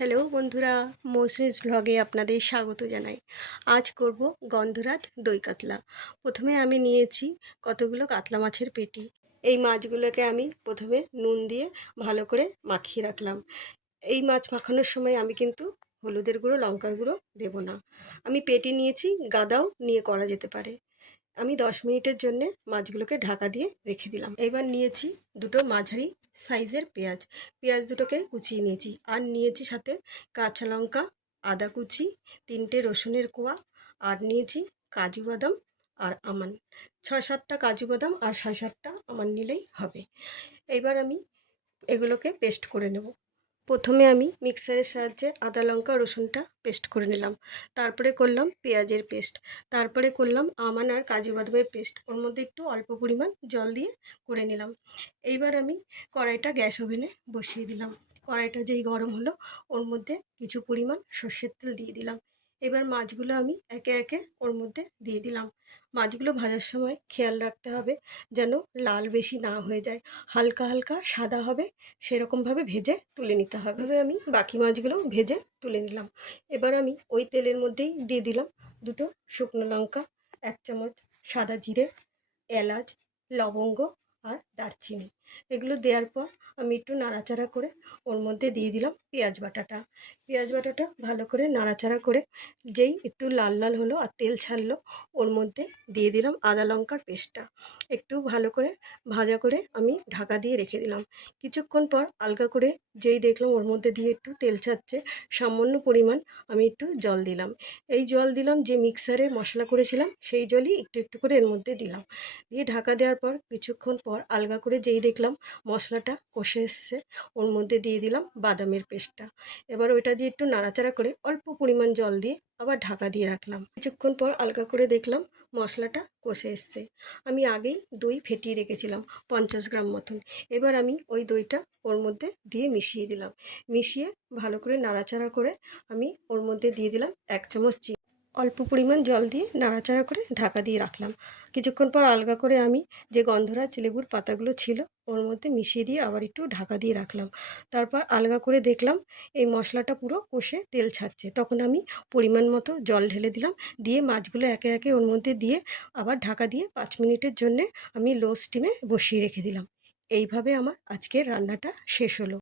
Hello বন্ধুরা, মৌসুমিস ভ্লগে আপনাদের স্বাগত জানাই। আজ করব গন্ধরাজ দই কাতলা। প্রথমে আমি নিয়েছি কতগুলো কাতলা মাছের পেটি। এই মাছগুলোকে আমি প্রথমে নুন দিয়ে ভালো করে মাখিয়ে রাখলাম। এই মাছ মাখানোর সময় আমি কিন্তু হলুদের গুঁড়ো, লঙ্কার গুঁড়ো দেবো না। আমি পেটি নিয়েছি, গাদাও নিয়ে করা যেতে পারে। আমি দশ মিনিটের জন্যে মাছগুলোকে ঢাকা দিয়ে রেখে দিলাম। এবার নিয়েছি দুটো মাঝারি সাইজের পেঁয়াজ। পেঁয়াজ দুটোকে কুচিয়ে নিয়েছি। আর নিয়েছি সাথে কাঁচা লঙ্কা, আদা কুচি, তিনটে রসুনের কোয়া, আর নিয়েছি কাজু বাদাম আর আমান। ছয় সাতটা কাজু বাদাম আর ছয় সাতটা আমান নিলেই হবে। এবার আমি এগুলোকে পেস্ট করে নেব। প্রথমে আমি মিক্সারের সাহায্যে আদা, লঙ্কা, রসুনটা পেস্ট করে নিলাম। তারপরে করলাম পেঁয়াজের পেস্ট। তারপরে করলাম আমান আর কাজু বাদামের পেস্ট। ওর মধ্যে একটু অল্প পরিমাণ জল দিয়ে করে নিলাম। এইবার আমি কড়াইটা গ্যাস ওভেনে বসিয়ে দিলাম। কড়াইটা যেই গরম হলো, ওর মধ্যে কিছু পরিমাণ সর্ষের তেল দিয়ে দিলাম। এবার মাছগুলো আমি একে একে ওর মধ্যে দিয়ে দিলাম। মাছগুলো ভাজার সময় খেয়াল রাখতে হবে যেন লাল বেশি না হয়ে যায়। হালকা হালকা সাদা হবে সেরকমভাবে ভেজে তুলে নিতে হবে। আমি বাকি মাছগুলো ভেজে তুলে নিলাম। এবার আমি ওই তেলের মধ্যেই দিয়ে দিলাম দুটো শুকনো লঙ্কা, এক চামচ সাদা জিরে, এলাচ, লবঙ্গ আর দারচিনি। এগুলো দেওয়ার পর আমি একটু নাড়াচাড়া করে ওর মধ্যে দিয়ে দিলাম পেঁয়াজ বাটাটা। পেঁয়াজ বাটাটা ভালো করে নাড়াচাড়া করে যেই একটু লাল লাল হলো আর তেল ছাড়লো ওর মধ্যে দিয়ে দিলাম আদা লঙ্কার পেস্টটা। একটু ভালো করে ভাজা করে আমি ঢাকা দিয়ে রেখে দিলাম। কিছুক্ষণ পর আলগা করে যেই দেখলাম ওর মধ্যে দিয়ে একটু তেল ছাড়ছে সামান্য পরিমাণ আমি একটু জল দিলাম। এই জল দিলাম যে মিক্সারে মশলা করেছিলাম সেই জলই একটু একটু করে এর মধ্যে দিলাম। দিয়ে ঢাকা দেওয়ার পর কিছুক্ষণ পর আলগা করে যেই দেখলাম মশলাটা কষে এসছে। ওর মধ্যে দিয়ে দিলাম বাদামের পেস্টটা। এবার ওইটা দিয়ে একটু নাড়াচাড়া করে অল্প পরিমাণ জল দিয়ে আবার ঢাকা দিয়ে রাখলাম। কিছুক্ষণ পর আলগা করে দেখলাম মশলাটা কষে এসছে। আমি আগেই দই ফেটিয়ে রেখেছিলাম পঞ্চাশ গ্রাম মতন। এবার আমি ওই দইটা ওর মধ্যে দিয়ে মিশিয়ে দিলাম। মিশিয়ে ভালো করে নাড়াচাড়া করে আমি ওর মধ্যে দিয়ে দিলাম এক চামচ চিনি। অল্প পরিমাণ জল দিয়ে নাড়াচাড়া করে ঢাকা দিয়ে রাখলাম। কিছুক্ষণ পর আলগা করে আমি যে গন্ধরাজ লেবুর পাতাগুলো ছিল, ওর মধ্যে মিশিয়ে দিয়ে আবার একটু ঢাকা দিয়ে রাখলাম। তারপর আলগা করে দেখলাম এই মশলাটা পুরো কষে তেল ছাড়ছে। তখন আমি পরিমাণ মতো জল ঢেলে দিলাম, দিয়ে মাছগুলো একে একে ওর মধ্যে দিয়ে আবার ঢাকা দিয়ে পাঁচ মিনিটের জন্যে আমি লো স্টিমে বসিয়ে রেখে দিলাম। এইভাবে আমার আজকের রান্নাটা শেষ হলো।